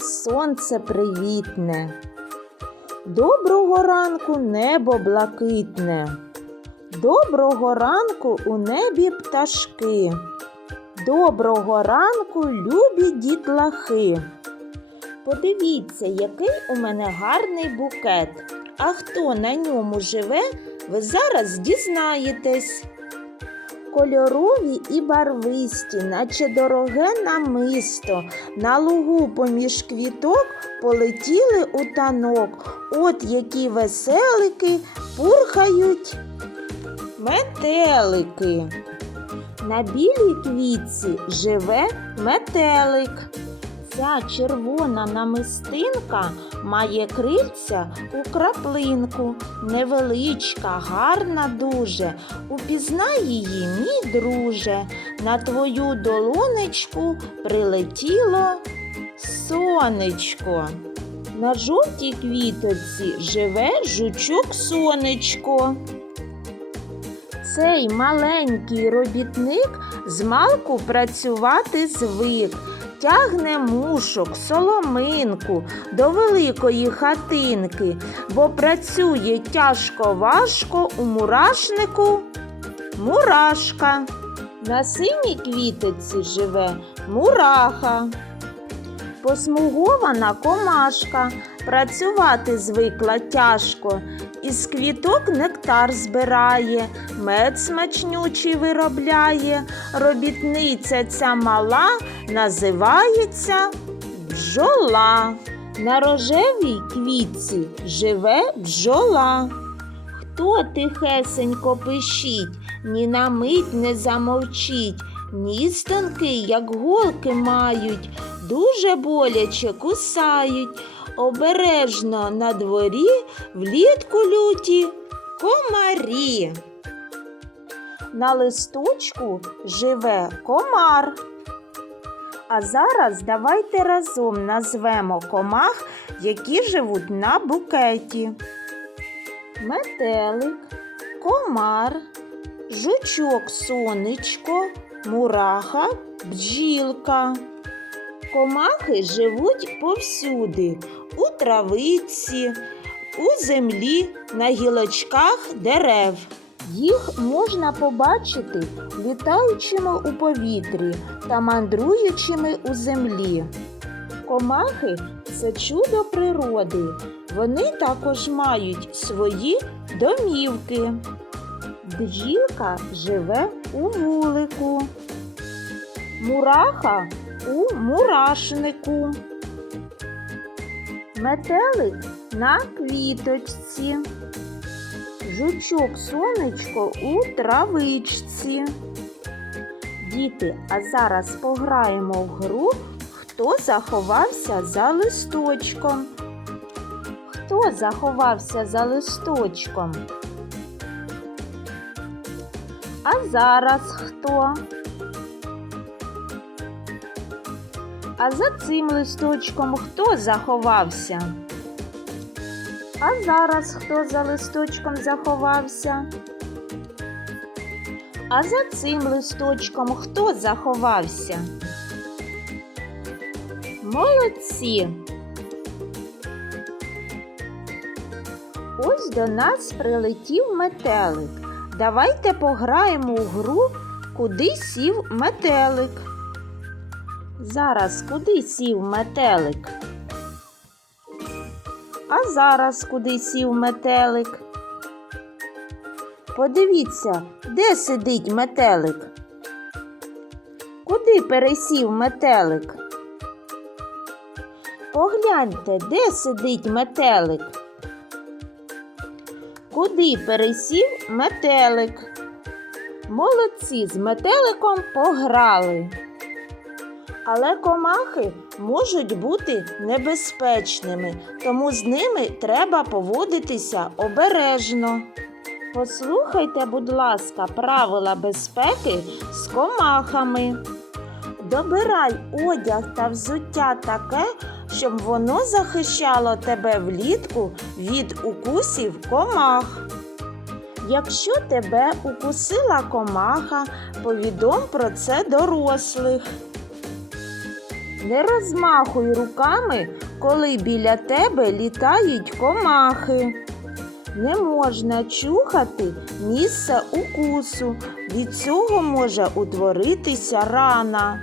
сонце привітне. Доброго ранку небо блакитне. Доброго ранку у небі пташки. Доброго ранку, любі дітлахи. Подивіться, який у мене гарний букет. А хто на ньому живе, ви зараз дізнаєтесь. Кольорові і барвисті, наче дороге намисто, на лугу поміж квіток полетіли у танок. От які веселики пурхають метелики. На білій квітці живе метелик. Ця червона намистинка має крильця у краплинку, невеличка, гарна дуже. Упізнай її, мій друже. На твою долонечку прилетіло сонечко. На жовтій квіточці живе жучок сонечко. Цей маленький робітник змалку працювати звик, тягне мушок, соломинку до великої хатинки, бо працює тяжко важко у мурашнику мурашка. На синій квітиці живе мураха. Посмугована комашка, працювати звикла тяжко, із квіток нектар збирає, мед смачнючий виробляє, робітниця ця мала називається бджола. На рожевій квітці живе бджола. Хто тихесенько пишіть, ні на мить не замовчіть, ніс тонкий, як голки мають, дуже боляче кусають. Обережно на дворі влітку люті комарі. На листочку живе комар. А зараз давайте разом назвемо комах, які живуть на букеті. Метелик, комар, жучок сонечко, мураха, бджілка. Комахи живуть повсюди, у травиці, у землі, на гілочках дерев. Їх можна побачити літаючими у повітрі та мандруючими у землі. Комахи це чудо природи. Вони також мають свої домівки. Бджілка живе у вулику. Мураха у мурашнику. Метелик на квіточці. Жучок сонечко у травичці. Діти, а зараз пограємо в гру, хто заховався за листочком. Хто заховався за листочком? А зараз хто? А за цим листочком хто заховався? А зараз хто за листочком заховався? А за цим листочком хто заховався? Молодці! Ось до нас прилетів метелик. Давайте пограємо у гру, куди сів метелик. Зараз куди сів метелик? А зараз куди сів метелик? Подивіться, де сидить метелик? Куди пересів метелик? Погляньте, де сидить метелик? Куди пересів метелик? Молодці з метеликом пограли. Але комахи можуть бути небезпечними, тому з ними треба поводитися обережно. Послухайте, будь ласка, правила безпеки з комахами. Добирай одяг та взуття таке, щоб воно захищало тебе влітку від укусів комах. Якщо тебе укусила комаха, повідом про це дорослих. Не розмахуй руками, коли біля тебе літають комахи. Не можна чухати місце укусу. Від цього може утворитися рана.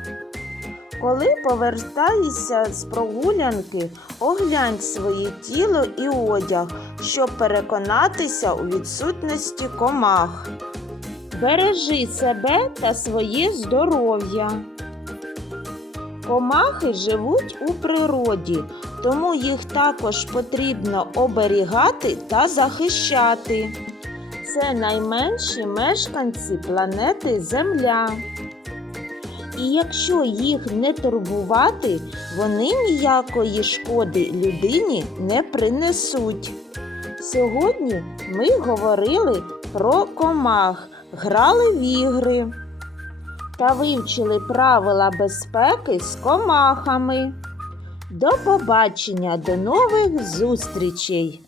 Коли повертаєшся з прогулянки, оглянь своє тіло і одяг, щоб переконатися у відсутності комах. Бережи себе та своє здоров'я. Комахи живуть у природі, тому їх також потрібно оберігати та захищати. Це найменші мешканці планети Земля. І якщо їх не турбувати, вони ніякої шкоди людині не принесуть. Сьогодні ми говорили про комах, грали в ігри та вивчили правила безпеки з комахами. До побачення, до нових зустрічей!